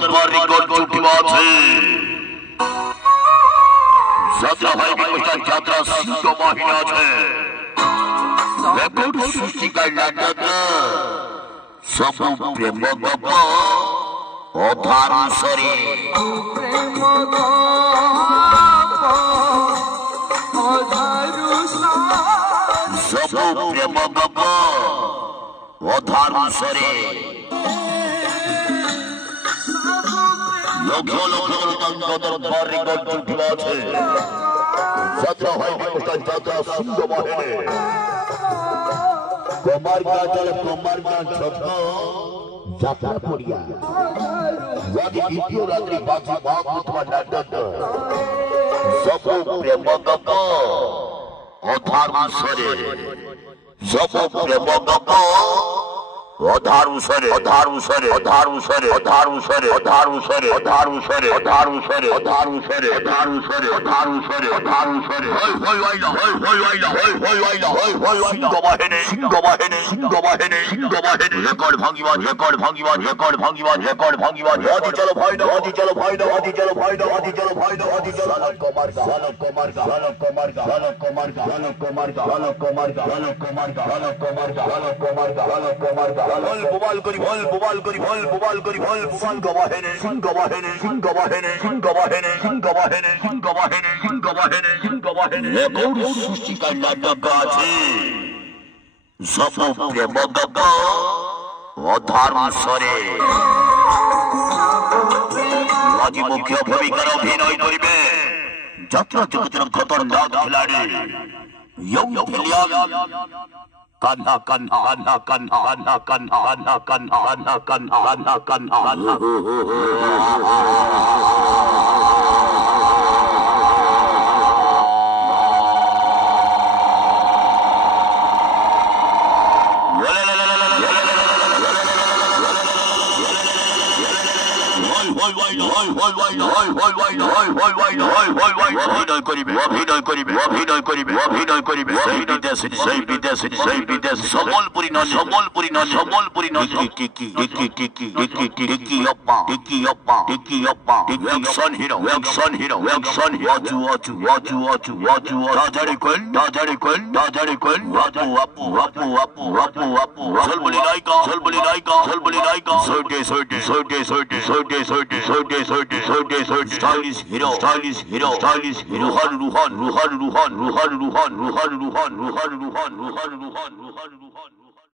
দরবারে গর্জে আছে যাত্রা হয় অনুষ্ঠান যাত্রা সিংহ বাহিনী আছে রেকর্ড সৃষ্টিকার নাটক সব প্রেম গপ অধার সরে সব প্রেম গপ অধার সরে লক্ষ লক্ষ দরবারে গর্জে আছে যাত্রা হয় অনুষ্ঠান যাত্রা সিংহ বাহিনী कुमार छत्न যাত্রা পড়িয়া যদি দ্বিতীয় রাত্রি বাজি ভাগ অথবা নাটক সব প্রেম গপ অধার সরে সব প্রেম গপ অধার সরে অধার সরে অধার সরে অধার সরে অধার সরে অধার সরে অধার সরে অধার সরে অধার সরে অধার সরে অধার সরে হই হই ওয়াইলা হই হই ওয়াইলা হই হই ওয়াইলা হই হই ওয়াইলা সিংহ বাহিনী সিংহ বাহিনী সিংহ বাহিনী রেকর্ড ভাঙিবা রেকর্ড ভাঙিবা রেকর্ড ভাঙিবা রেকর্ড ভাঙিবা আদি চলো ফাইদা আদি চলো ফাইদা আদি চলো ফাইদা আদি চলো ফাইদা আদি চলো কুমার কুমার কুমার কুমার কুমার কুমার কুমার ভল বুবাল করি ভল বুবাল করি ভল বুবাল করি ভল সিংহ বাহিনী সিংহ বাহিনী সিংহ বাহিনী সিংহ বাহিনী সিংহ বাহিনী সিংহ বাহিনী সিংহ বাহিনী সিংহ বাহিনী রেকর্ড সৃষ্টিকার নাটক আছে সব প্রেম গপ অধার সরে আজি মুখ্য ভূমিকার অভিনয় করিবে যাত্রা জগতের খতরনাক খিলাড়ি ইয়ং ভিলিয়ান কান্না কান্না কান্না কান্না কান্না কান্না কান্না কান্না কান্না কান্না অভিনয় করিবে অভিনয় করিবে অভিনয় করিবে অভিনয় করিবে সেই বিদেশে সেই বিদেশে সেই বিদেশ সম্বলপুরী নয় সম্বলপুরী নয় সম্বলপুরী নয় টিকি টিকি টিকি টিকি টিকি অপ্পা টিকি অপ্পা টিকি অপ্পা action hero action hero action ওয়াজু ওয়াজু ওয়াজু ওয়াজু ওয়াজু রাজারে কোয়েল রাজারে কোয়েল রাজারে কোয়েল আপু আপু আপু আপু আপু আপু ঝলবলি নায়িকা ঝলবলি নায়িকা ঝলবলি নায়িকা সোটে সোটে সোটে সোটে সোটে সোটে সোটে সোটে সোটে সোটে stylish hero stylish hero stylish hero Ruhan Ruhan Ruhan Ruhan Ruhan Ruhan Ruhan Ruhan Ruhan Ruhan Ruhan Ruhan Ruhan রুহান